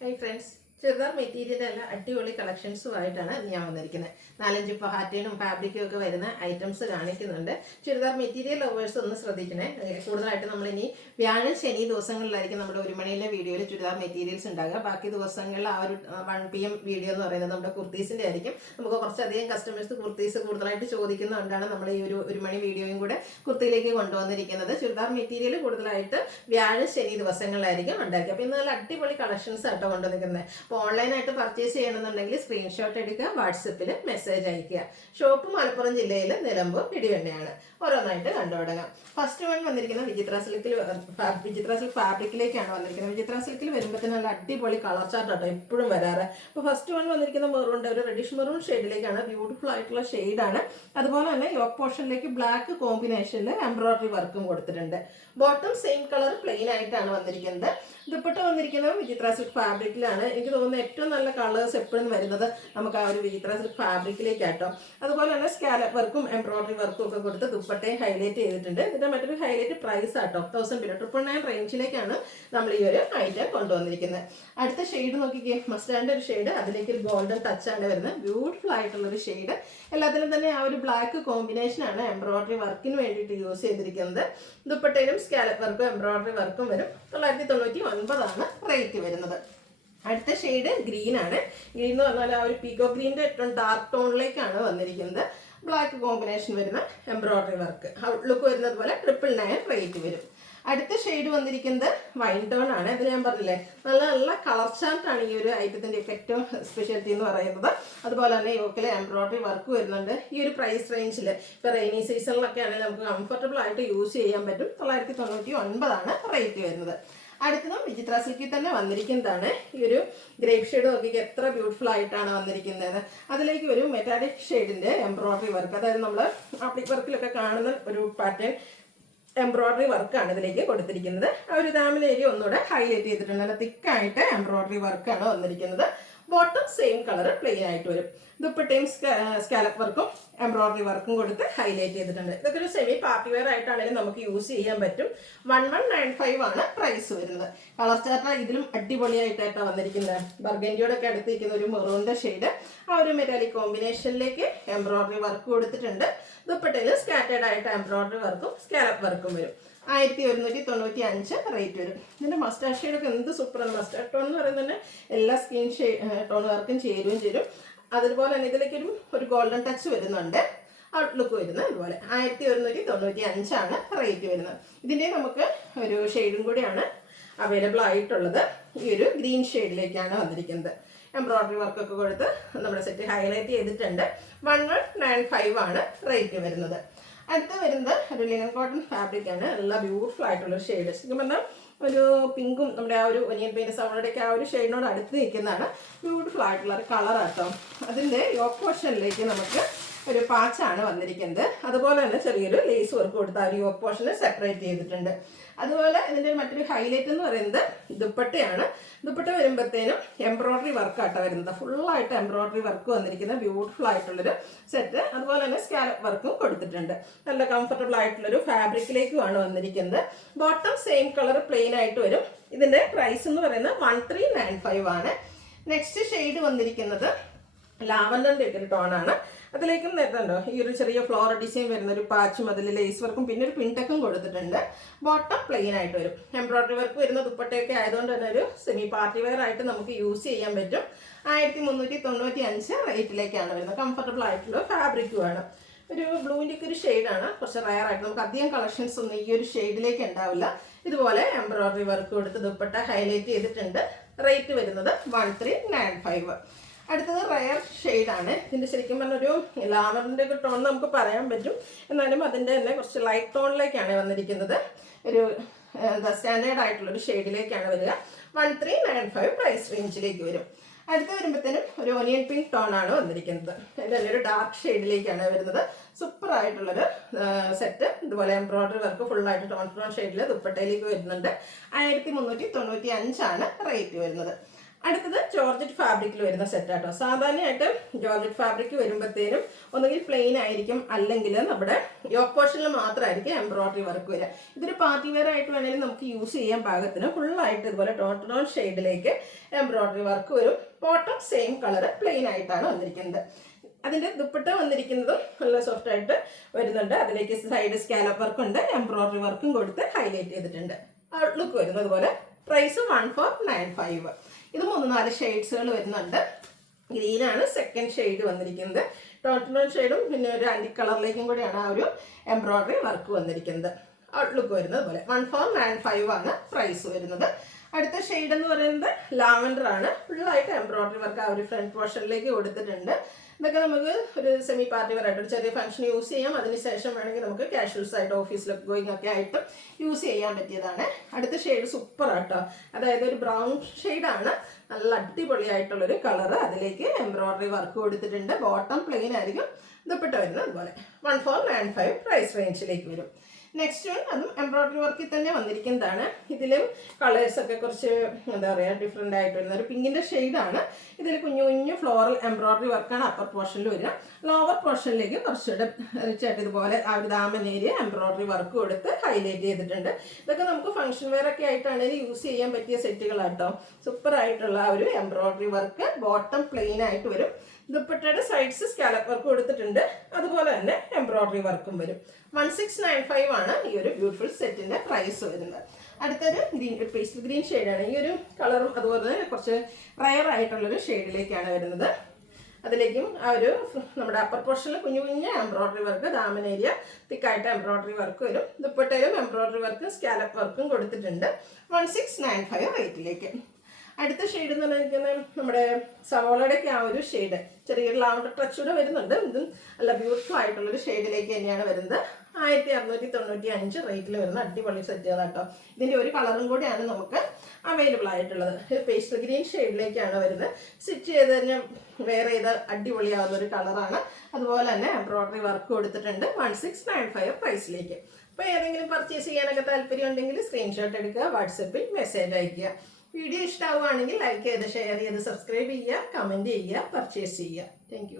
Hi friends, churidar മെറ്റീരിയലിൻ്റെ എല്ലാം അടിപൊളി കളക്ഷൻസുമായിട്ടാണ് ഞാൻ വന്നിരിക്കുന്നത്. 4-5 പാറ്റേണും ഫാബ്രിക്കും ഒക്കെ വരുന്ന ഐറ്റംസ് കാണിക്കുന്നുണ്ട്. ചുരിദാർ മെറ്റീരിയൽ ലവേഴ്സ് ഒന്ന് ശ്രദ്ധിക്കണേ. കൂടുതലായിട്ട് നമ്മളിനി വ്യാഴം ശനി ദിവസങ്ങളിലായിരിക്കും നമ്മുടെ 1 മണിയിലെ വീഡിയോയിൽ ചുരിദാർ മെറ്റീരിയൽസ് ഉണ്ടാകുക. ബാക്കി ദിവസങ്ങളിൽ ആ ഒരു 1 PM വീഡിയോ എന്ന് പറയുന്നത് നമ്മുടെ കുർത്തീസിൻ്റെ ആയിരിക്കും. നമുക്ക് കുറച്ചധികം കസ്റ്റമേഴ്സ് കുർത്തീസ് കൂടുതലായിട്ട് ചോദിക്കുന്നതുകൊണ്ടാണ് നമ്മൾ ഈ ഒരു മണി വീഡിയോയും കൂടെ കുർത്തിയിലേക്ക് കൊണ്ടുവന്നിരിക്കുന്നത്. ചുരിദാർ മെറ്റീരിയൽ കൂടുതലായിട്ട് വ്യാഴം ശനി ദിവസങ്ങളിലായിരിക്കും ഉണ്ടാക്കുക. അപ്പോൾ ഇന്ന് നല്ല അടിപൊളി കളക്ഷൻസ് ആട്ടോ കൊണ്ടുവന്നിരിക്കുന്നത്. അപ്പോൾ ഓൺലൈനായിട്ട് പർച്ചേസ് ചെയ്യണമെന്നുണ്ടെങ്കിൽ സ്ക്രീൻഷോട്ട് എടുക്കുക, വാട്സപ്പിൽ മെസ്സേജ് അയക്കുക. ഷോപ്പ് മലപ്പുറം ജില്ലയിൽ നിലമ്പൂർ പിടിവെണ്ണയാണ്. ഓരോന്നായിട്ട് കണ്ടുപിടങ്ങാം. ഫസ്റ്റ് വൺ വന്നിരിക്കുന്നത് വിചിത്ര സിൽക്ക് ഫാബ്രിക്കിലേക്കാണ് വന്നിരിക്കുന്നത്. വിചിത്ര സിൽക്കിൽ വരുമ്പോൾ തന്നെ നല്ല അടിപൊളി കളർ ചാർട്ട് ആട്ടോ എപ്പോഴും വരാറ്. അപ്പോൾ ഫസ്റ്റ് വൺ വന്നിരിക്കുന്ന മെറൂണിൻ്റെ ഒരു റെഡിഷ് മെറൂൺ ഷെയ്ഡിലേക്കാണ്. ബ്യൂട്ടിഫുൾ ആയിട്ടുള്ള ഷെയ്ഡാണ്. അതുപോലെ തന്നെ യോക്ക് പോർഷനിലേക്ക് ബ്ലാക്ക് കോമ്പിനേഷനിൽ എംബ്രോയിഡറി വർക്കും കൊടുത്തിട്ടുണ്ട്. ബോട്ടം സെയിം കളർ പ്ലെയിൻ ആയിട്ടാണ് വന്നിരിക്കുന്നത്. ദുപ്പട്ട വന്നിരിക്കുന്നത് വിചിത്ര സിൽക്ക് ഫാബ്രിക്കിലാണ്. എനിക്ക് തോന്നുന്നു ഏറ്റവും നല്ല കളേഴ്സ് എപ്പോഴും വരുന്നത് നമുക്ക് ആ ഒരു വിചിത്ര സിൽക്ക് ഫാബ്രിക്കിലേക്കാട്ടോ. അതുപോലെ തന്നെ സ്കാലപ്പ് വർക്കും എംബ്രോയിഡറി വർക്കും ഒക്കെ കൊടുത്ത് ദുപ്പട്ടയെ ഹൈലൈറ്റ് ചെയ്തിട്ടുണ്ട്. ഇതിന്റെ മറ്റൊരു ഹൈലൈറ്റ് പ്രൈസ് ആട്ടോ 1000 ബിലോ 999 റേഞ്ചിലേക്കാണ് നമ്മൾ ഈ ഒരു ഐറ്റം കൊണ്ടുവന്നിരിക്കുന്നത്. അടുത്ത ഷെയ്ഡ് നോക്കിക്കേ, മസ്റ്റാൻഡ് ഒരു ഷെയ്ഡ്, അതിലേക്ക് ഒരു ഗോൾഡൻ ടച്ച് ആണ് വരുന്നത്. ബ്യൂട്ടിഫുൾ ആയിട്ടുള്ളൊരു ഷെയ്ഡ്. എല്ലാത്തിലും തന്നെ ആ ഒരു ബ്ലാക്ക് കോമ്പിനേഷനാണ് എംബ്രോയിഡറി വർക്കിന് വേണ്ടിയിട്ട് യൂസ് ചെയ്തിരിക്കുന്നത്. ദുപ്പട്ടയിലും സ്കാലപ്പ് വർക്കും എംബ്രോയിഡറി വർക്കും വരും. 999 റേറ്റ് വരുന്നത്. അടുത്ത ഷെയ്ഡ് ഗ്രീൻ ആണ്. ഗ്രീൻ എന്ന് പറഞ്ഞാൽ ആ ഒരു പീകോ ഗ്രീൻ്റെ ഏറ്റവും ഡാർക്ക് ടോണിലേക്കാണ് വന്നിരിക്കുന്നത്. ബ്ലാക്ക് കോമ്പിനേഷൻ വരുന്ന എംബ്രോയിഡറി വർക്ക്. ഔട്ട്ലുക്ക് വരുന്നത് പോലെ 999 റേറ്റ് വരും. അടുത്ത ഷെയ്ഡ് വന്നിരിക്കുന്നത് വൈൻ ടോൺ ആണ്. ഇത് ഞാൻ പറഞ്ഞില്ലേ, നല്ല നല്ല കളർ ചാർട്ടാണ് ഈ ഒരു ഐറ്റത്തിൻ്റെ ഏറ്റവും സ്പെഷ്യാലിറ്റി എന്ന് പറയുന്നത്. അതുപോലെ തന്നെ യോക്കിൽ എംബ്രോയിഡറി വർക്ക് വരുന്നുണ്ട്. ഈ ഒരു പ്രൈസ് റേഞ്ചിൽ ഇപ്പോൾ റെയിനി സീസണിലൊക്കെ ആണെങ്കിൽ നമുക്ക് കംഫർട്ടബിൾ ആയിട്ട് യൂസ് ചെയ്യാൻ പറ്റും. 999 റേറ്റ് വരുന്നത്. അടുത്തതും വിചിത്ര സിൽക്കിൽ തന്നെ വന്നിരിക്കുന്നതാണ്. ഈ ഒരു ഗ്രേപ്പ് ഷെയ്ഡ് നോക്കിക്ക് എത്ര ബ്യൂട്ടിഫുൾ ആയിട്ടാണ് വന്നിരിക്കുന്നത്. അതിലേക്ക് ഒരു മെറ്റാലിക് ഷെയ്ഡിൻ്റെ എംബ്രോയിഡറി വർക്ക്, അതായത് നമ്മൾ ആപ്ലിക് വർക്കിലൊക്കെ കാണുന്ന ഒരു പാറ്റേൺ എംബ്രോയിഡറി വർക്കാണ് ഇതിലേക്ക് കൊടുത്തിരിക്കുന്നത്. ആ ഒരു ദാമിൽ ഏരിയ ഒന്നുകൂടെ ഹൈലൈറ്റ് ചെയ്തിട്ടുണ്ട്. നല്ല തിക്കായിട്ട് എംബ്രോയിഡറി വർക്കാണ് വന്നിരിക്കുന്നത്. ബോട്ടം സെയിം കളർ പ്ലെയിൻ ആയിട്ട് വരും. ദുപ്പട്ടയും സ്കാലപ്പ് വർക്കും എംബ്രോയിഡറി വർക്കും കൊടുത്ത് ഹൈലൈറ്റ് ചെയ്തിട്ടുണ്ട്. ഇതൊക്കെ ഒരു സെമി പാർട്ടി വെയർ ആയിട്ടാണെങ്കിലും നമുക്ക് യൂസ് ചെയ്യാൻ പറ്റും. 1195 ആണ് പ്രൈസ് വരുന്നത്. കളർ ചാർട്ട് ഇതിലും അടിപൊളിയായിട്ടാണ് വന്നിരിക്കുന്നത്. ബർഗൻഡിയോടെ ഒക്കെ അടുത്തിരിക്കുന്ന ഒരു മെറൂണിൻ്റെ ഷെയ്ഡ്, ആ ഒരു മെറ്റാലിക് കോമ്പിനേഷനിലേക്ക് എംബ്രോയിഡറി വർക്ക് കൊടുത്തിട്ടുണ്ട്. ദുപ്പട്ടയിൽ സ്കാറ്റേഡ് ആയിട്ട് എംബ്രോയിഡറി വർക്കും സ്കാലപ്പ് വർക്കും വരും. 1195 റേറ്റ് വരും. ഇതിൻ്റെ മസ്റ്റാർഡ് ഷെയ്ഡൊക്കെ എന്ത് സൂപ്പറാണ്. മസ്റ്റാർഡ് ടോൺ എന്ന് പറയുന്നത് തന്നെ എല്ലാ സ്കിൻ ടോണുകാർക്കും ചേരും. അതുപോലെ തന്നെ ഇതിലേക്ക് ഒരു ഗോൾഡൻ ടച്ച് വരുന്നുണ്ട്. ഔട്ട്ലുക്ക് വരുന്നത് അതുപോലെ 1195 റേറ്റ് വരുന്നത്. ഇതിൻ്റെ നമുക്ക് ഒരു ഷെയ്ഡും കൂടിയാണ് അവൈലബിൾ ആയിട്ടുള്ളത്. ഈ ഒരു ഗ്രീൻ ഷെയ്ഡിലേക്കാണ് വന്നിരിക്കുന്നത്. എംബ്രോയിഡറി വർക്കൊക്കെ കൊടുത്ത് നമ്മുടെ സെറ്റ് ഹൈലൈറ്റ് ചെയ്തിട്ടുണ്ട്. 1195 റേറ്റ് വരുന്നത്. അടുത്ത് വരുന്നത് ഒരു ലിനൻ കോട്ടൺ ഫാബ്രിക് ആണ്. നല്ല ബ്യൂട്ടിഫുൾ ആയിട്ടുള്ള ഷെയ്ഡ്. ശരിക്കും പറഞ്ഞാൽ ഒരു പിങ്കും നമ്മുടെ ആ ഒരു ഒനിയൻ പെയിൻസ് അവരുടെയൊക്കെ ആ ഒരു ഷെയ്ഡിനോട് അടുത്ത് നിൽക്കുന്നതാണ്. ബ്യൂട്ടിഫുൾ ആയിട്ടുള്ള ഒരു കളറാട്ടോ. അതിൻ്റെ യോക്ക് പോർഷനിലേക്ക് നമുക്ക് ഒരു പാച്ചാണ് വന്നിരിക്കുന്നത്. അതുപോലെ തന്നെ ചെറിയൊരു ലേസ് വർക്ക് കൊടുത്ത് ആ ഒരു യോക്ക് പോർഷനെ സെപ്പറേറ്റ് ചെയ്തിട്ടുണ്ട്. അതുപോലെ ഇതിൻ്റെ മറ്റൊരു ഹൈലൈറ്റ് എന്ന് പറയുന്നത് ദുപ്പട്ടയാണ്. ദുപ്പട്ട വരുമ്പോഴത്തേനും എംബ്രോയിഡറി വർക്കാട്ടോ വരുന്നത്. ഫുള്ളായിട്ട് എംബ്രോയിഡറി വർക്ക് വന്നിരിക്കുന്ന ബ്യൂട്ടിഫുൾ ആയിട്ടുള്ളൊരു സെറ്റ്. അതുപോലെ തന്നെ സ്കാലപ്പ് വർക്കും കൊടുത്തിട്ടുണ്ട്. നല്ല കംഫർട്ടബിൾ ആയിട്ടുള്ളൊരു ഫാബ്രിക്കിലേക്കുമാണ് വന്നിരിക്കുന്നത്. ബോട്ടം സെയിം കളർ പ്ലെയിൻ ആയിട്ട് വരും. ഇതിൻ്റെ പ്രൈസ് എന്ന് പറയുന്നത് 1395 നെക്സ്റ്റ് ഷെയ്ഡ് വന്നിരിക്കുന്നത് ലാവൻഡറിൻ്റെ ഒക്കെ ഒരു ടോണാണ്. അതിലേക്കും നേരത്തുണ്ടോ ഈ ഒരു ചെറിയ ഫ്ലോർ ഡിസൈൻ വരുന്ന ഒരു പാച്ചും അതിൽ ലേസ് വർക്കും പിന്നെ ഒരു പിൻടക്കും കൊടുത്തിട്ടുണ്ട്. ബോട്ടം പ്ലെയിൻ ആയിട്ട് വരും. എംബ്രോയിഡറി വർക്ക് വരുന്ന ദുപ്പട്ടയൊക്കെ ആയതുകൊണ്ട് തന്നെ ഒരു സെമി പാർട്ടി വെയർ ആയിട്ട് നമുക്ക് യൂസ് ചെയ്യാൻ പറ്റും. 1395 റേറ്റിലേക്കാണ് വരുന്നത്. കംഫർട്ടബിൾ ആയിട്ടുള്ള ഫാബ്രിക്കുമാണ്. ഒരു ബ്ലൂവിൻ്റെ ഒക്കെ ഒരു ഷെയ്ഡാണ്. കുറച്ച് റയർ ആയിട്ട് നമുക്ക് അധികം കളക്ഷൻസ് ഒന്നും ഈ ഒരു ഷെയ്ഡിലേക്ക് ഉണ്ടാവില്ല. ഇതുപോലെ എംബ്രോയിഡറി വർക്ക് കൊടുത്ത് ദുപ്പട്ട ഹൈലൈറ്റ് ചെയ്തിട്ടുണ്ട്. റേറ്റ് വരുന്നത് 1395. അടുത്തത് റയർ ഷെയ്ഡാണ്. ഇതിൻ്റെ ശരിക്കും പറഞ്ഞൊരു ലാവറിൻ്റെ ഒക്കെ ടോൺ നമുക്ക് പറയാൻ പറ്റും. എന്നാലും അതിൻ്റെ തന്നെ കുറച്ച് ലൈറ്റ് ടോണിലേക്കാണ് വന്നിരിക്കുന്നത്. ഒരു സ്റ്റാൻഡേർഡ് ആയിട്ടുള്ളൊരു ഷെയ്ഡിലേക്കാണ് വരിക. 1395 പ്രൈസ് റേഞ്ചിലേക്ക് വരും. അടുത്ത് വരുമ്പോഴത്തേനും ഒരു ഒനിയൻ പിങ്ക് ടോണാണ് വന്നിരിക്കുന്നത്. ഇതിൻ്റെ ഒരു ഡാർക്ക് ഷെയ്ഡിലേക്കാണ് വരുന്നത്. സൂപ്പർ ആയിട്ടുള്ളൊരു സെറ്റ്. ഇതുപോലെ എംബ്രോയിഡറി വർക്ക് ഫുള്ളായിട്ട് ടോൺ ഷെയ്ഡിൽ ദുപ്പട്ടയിലേക്ക് വരുന്നുണ്ട്. 1395 റേറ്റ് വരുന്നത്. അടുത്തത് ജോർജറ്റ് ഫാബ്രിക്കിൽ വരുന്ന സെറ്റാട്ടോ. സാധാരണയായിട്ട് ജോർജറ്റ് ഫാബ്രിക് വരുമ്പോഴത്തേനും ഒന്നുകിൽ പ്ലെയിൻ ആയിരിക്കും, അല്ലെങ്കിൽ നമ്മുടെ യോക്ക് പോർഷനിൽ മാത്രമായിരിക്കും എംബ്രോയിഡറി വർക്ക് വരിക. ഇതൊരു പാർട്ടി വെയർ ആയിട്ട് വേണമെങ്കിൽ നമുക്ക് യൂസ് ചെയ്യാൻ പാകത്തിന് ഫുള്ളായിട്ട് ഇതുപോലെ ടോൺ ഷെയ്ഡിലേക്ക് എംബ്രോയിഡറി വർക്ക് വരും. ബോട്ടം സെയിം കളർ പ്ലെയിൻ ആയിട്ടാണ് വന്നിരിക്കുന്നത്. അതിൻ്റെ ദുപ്പട്ട വന്നിരിക്കുന്നതും നല്ല സോഫ്റ്റ് ആയിട്ട് വരുന്നുണ്ട്. അതിലേക്ക് സൈഡ് സ്കാലപ്പ് വർക്ക് ഉണ്ട്, എംബ്രോയിഡറി വർക്കും കൊടുത്ത് ഹൈലൈറ്റ് ചെയ്തിട്ടുണ്ട്. ഔട്ട്ലുക്ക് വരുന്നത് പോലെ. പ്രൈസ് 1495. ഇത് 3-4 ഷെയ്ഡ്സുകൾ വരുന്നുണ്ട്. ഗ്രീനാണ് സെക്കൻഡ് ഷെയ്ഡ് വന്നിരിക്കുന്നത്. ടോൺ ഷെയ്ഡും പിന്നെ ഒരു ആൻറ്റി കളറിലേക്കും കൂടിയാണ് ആ ഒരു എംബ്രോയിഡറി വർക്ക് വന്നിരിക്കുന്നത്. ഔട്ട്ലുക്ക് വരുന്നത് പോലെ. 1495 ആണ് പ്രൈസ് വരുന്നത്. അടുത്ത ഷെയ്ഡ് എന്ന് പറയുന്നത് ലാവൻഡർ ആണ്. ഫുള്ളായിട്ട് എംബ്രോയിഡറി വർക്ക് ആ ഒരു ഫ്രണ്ട് പോർഷനിലേക്ക് കൊടുത്തിട്ടുണ്ട്. ഇതൊക്കെ നമുക്ക് ഒരു സെമി പാർട്ടി വെയർ ആയിട്ട് ഒരു ചെറിയ ഫംഗ്ഷൻ യൂസ് ചെയ്യാം. അതിനുശേഷം വേണമെങ്കിൽ നമുക്ക് കാഷ്വൽസ് ആയിട്ട് ഓഫീസിലൊക്കെ ഗോയിങ് ഒക്കെ ആയിട്ട് യൂസ് ചെയ്യാൻ പറ്റിയതാണ്. അടുത്ത ഷെയ്ഡ് സൂപ്പർ ആട്ടോ. അതായത് ഒരു ബ്രൗൺ ഷെയ്ഡാണ്, നല്ല അടിപൊളിയായിട്ടുള്ളൊരു കളറ്. അതിലേക്ക് എംബ്രോയിഡറി വർക്ക് കൊടുത്തിട്ടുണ്ട്. ബോട്ടം പ്ലെയിൻ ആയിരിക്കും, ദുപ്പട്ട വരുന്നത് അതുപോലെ. 1495 പ്രൈസ് റേഞ്ചിലേക്ക് വരും. നെക്സ്റ്റ് വൺ അതും എംബ്രോയിഡറി വർക്കിൽ തന്നെ വന്നിരിക്കുന്നതാണ്. ഇതിലും കളേഴ്സൊക്കെ കുറച്ച് എന്താ പറയുക ഡിഫറെൻ്റ് ആയിട്ട് വരുന്ന ഒരു പിങ്കിൻ്റെ ഷെയ്ഡാണ്. ഇതിൽ കുഞ്ഞു കുഞ്ഞു ഫ്ലോറൽ എംബ്രോയിഡറി വർക്കാണ് അപ്പർ പോർഷനിൽ വരിക. ലോവർ പോർഷനിലേക്ക് കുറച്ചുകൂടെ റിച്ചായിട്ട് ഇതുപോലെ ആ ഒരു ദാമൻ ഏരിയ എംബ്രോയിഡറി വർക്ക് കൊടുത്ത് ഹൈലൈറ്റ് ചെയ്തിട്ടുണ്ട്. ഇതൊക്കെ നമുക്ക് ഫംഗ്ഷൻ വെയർ ഒക്കെ ആയിട്ടാണെങ്കിൽ യൂസ് ചെയ്യാൻ പറ്റിയ സെറ്റുകളാട്ടോ. സൂപ്പർ ആയിട്ടുള്ള ആ ഒരു എംബ്രോയിഡറി വർക്ക്. ബോട്ടം പ്ലെയിൻ ആയിട്ട് വരും. ദുപ്പട്ടയുടെ സൈഡ്സ് സ്കാലപ്പ് വർക്ക് കൊടുത്തിട്ടുണ്ട്. അതുപോലെ തന്നെ എംബ്രോയിഡറി വർക്കും വരും. 1695 ആണ് ഈ ഒരു ബ്യൂട്ടിഫുൾ സെറ്റിന്റെ പ്രൈസ് വരുന്നത്. അടുത്തൊരു ഗ്രീൻ, പേസ്റ്റൽ ഗ്രീൻ ഷെയ്ഡാണ്. ഈ ഒരു കളറും അതുപോലെ തന്നെ കുറച്ച് റയർ ആയിട്ടുള്ളൊരു ഷെയ്ഡിലേക്കാണ് വരുന്നത്. അതിലേക്കും ആ ഒരു നമ്മുടെ അപ്പർ പോർഷനിൽ കുഞ്ഞു കുഞ്ഞ് എംബ്രോയിഡറി വർക്ക്, ദാമൻ ഏരിയ തിക്കായിട്ട് എംബ്രോയിഡറി വർക്ക് വരും. ദുപ്പട്ടയിലും എംബ്രോയിഡറി വർക്കും സ്കാലപ്പ് വർക്കും കൊടുത്തിട്ടുണ്ട്. 1695 റേറ്റിലേക്ക്. അടുത്ത ഷെയ്ഡ് എന്ന് പറഞ്ഞിരിക്കുന്നത് നമ്മുടെ സവോളയുടെയൊക്കെ ആ ഒരു ഷെയ്ഡ്, ചെറിയൊരു ലാവണ്ടർ ടച്ച് കൂടെ വരുന്നുണ്ട്. ഇതും നല്ല ബ്യൂട്ടിഫുൾ ആയിട്ടുള്ളൊരു ഷെയ്ഡിലേക്ക് തന്നെയാണ് വരുന്നത്. 1695 റേറ്റിൽ വരുന്ന അടിപൊളി സെറ്റുകളാട്ടോ. ഇതിൻ്റെ ഒരു കളറും കൂടിയാണ് നമുക്ക് അവൈലബിൾ ആയിട്ടുള്ളത്. ഒരു പേസ്റ്റൽ ഗ്രീൻ ഷെയ്ഡിലേക്കാണ് വരുന്നത്. സ്റ്റിച്ച് ചെയ്ത് തന്നെ വെയർ ചെയ്ത് അടിപൊളിയാവുന്ന ഒരു കളറാണ്. അതുപോലെ തന്നെ എംബ്രോയിഡറി വർക്ക് കൊടുത്തിട്ടുണ്ട്. 1695 പ്രൈസിലേക്ക്. അപ്പോൾ ഏതെങ്കിലും പർച്ചേസ് ചെയ്യാനൊക്കെ താല്പര്യം ഉണ്ടെങ്കിൽ സ്ക്രീൻഷോട്ട് എടുക്കുക, വാട്സപ്പിൽ മെസ്സേജ് അയയ്ക്കുക. വീഡിയോ ഇഷ്ടമാവുകയാണെങ്കിൽ ലൈക്ക് ചെയ്ത് ഷെയർ ചെയ്ത് സബ്സ്ക്രൈബ് ചെയ്യുക, കമൻറ്റ് ചെയ്യുക, പർച്ചേസ് ചെയ്യുക. താങ്ക്